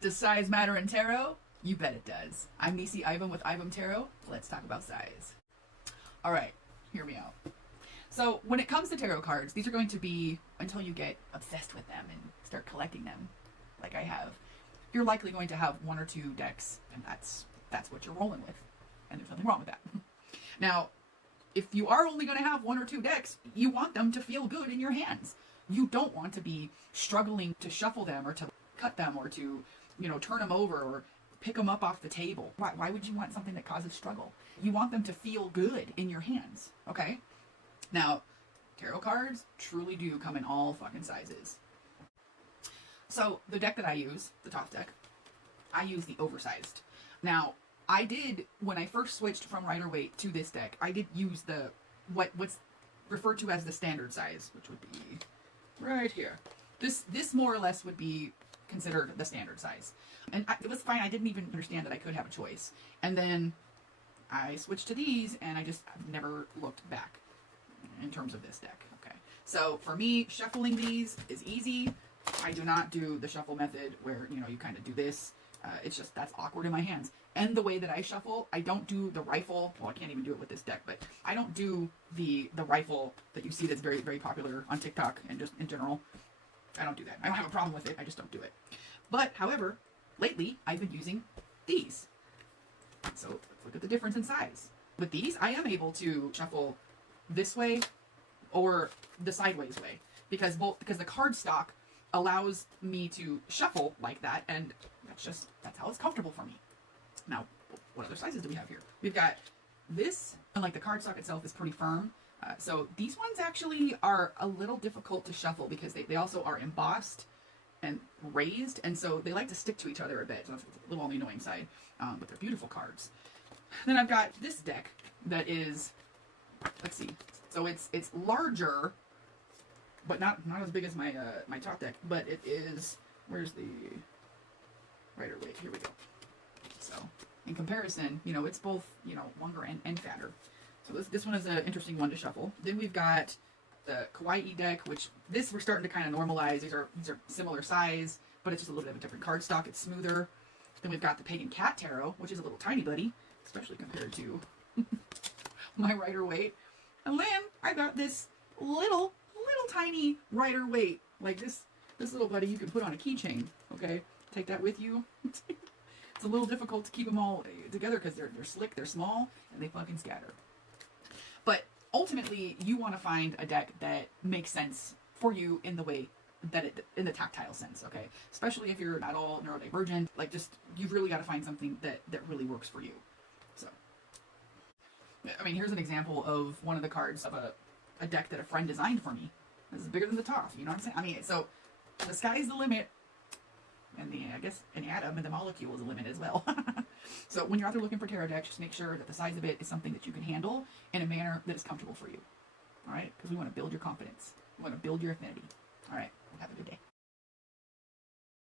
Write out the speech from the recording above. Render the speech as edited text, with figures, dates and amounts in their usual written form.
Does size matter in tarot? You bet it does. I'm Nisi Ivam with Ivam Tarot. Let's talk about size. All right, hear me out. So when it comes to tarot cards, these are going to be, until you get obsessed with them and start collecting them, like I have, you're likely going to have one or two decks, and that's what you're rolling with. And there's nothing wrong with that. Now, if you are only going to have one or two decks, you want them to feel good in your hands. You don't want to be struggling to shuffle them or to cut them or to, turn them over or pick them up off the table. Why would you want something that causes struggle? You want them to feel good in your hands, okay? Now, tarot cards truly do come in all fucking sizes. So the deck that I use, the top deck, I use the oversized. Now, I did, when I first switched from Rider-Waite to this deck, I did use what's referred to as the standard size, which would be right here. This more or less would be considered the standard size. And it was fine. I didn't even understand that I could have a choice. And then I switched to these, and I've never looked back in terms of this deck. Okay. So for me, shuffling these is easy. I do not do the shuffle method where, you kind of do this. It's just, that's awkward in my hands. And the way that I shuffle, I don't do the rifle. Well, I can't even do it with this deck, but I don't do the rifle that you see that's very, very popular on TikTok and just in general. I don't do that. I don't have a problem with it. I just don't do it. But, however, lately, I've been using these. So, look at the difference in size. With these, I am able to shuffle this way or the sideways way. Because the card stock allows me to shuffle like that, and that's how it's comfortable for me. Now, what other sizes do we have here? We've got this, and the card stock itself is pretty firm. So these ones actually are a little difficult to shuffle because they also are embossed and raised, and so they like to stick to each other a bit. So that's a little on the annoying side, but they're beautiful cards. Then I've got this deck that is, let's see, so it's larger, but not as big as my my top deck, but it is, where's the Rider-Waite? Here we go. So in comparison, it's both, longer and fatter. So this one is an interesting one to shuffle. Then we've got the Kawaii deck, which this we're starting to kind of normalize. These are similar size, but it's just a little bit of a different card stock. It's smoother. Then we've got the Pagan Cat Tarot, which is a little tiny buddy, especially compared to my Rider-Waite. And then I got this little tiny Rider-Waite, like this little buddy you can put on a keychain. Okay, take that with you. It's a little difficult to keep them all together because they're slick, they're small, and they fucking scatter. But ultimately, you want to find a deck that makes sense for you in the way that in the tactile sense, okay? Especially if you're at all neurodivergent, you've really got to find something that really works for you. So, here's an example of one of the cards of a deck that a friend designed for me. This is bigger than the top, you know what I'm saying? So the sky's the limit, and an atom and the molecule is a limit as well. So when you're out there looking for tarot decks, just make sure that the size of it is something that you can handle in a manner that is comfortable for you. All right? Because we want to build your confidence. We want to build your affinity. All right. Have a good day.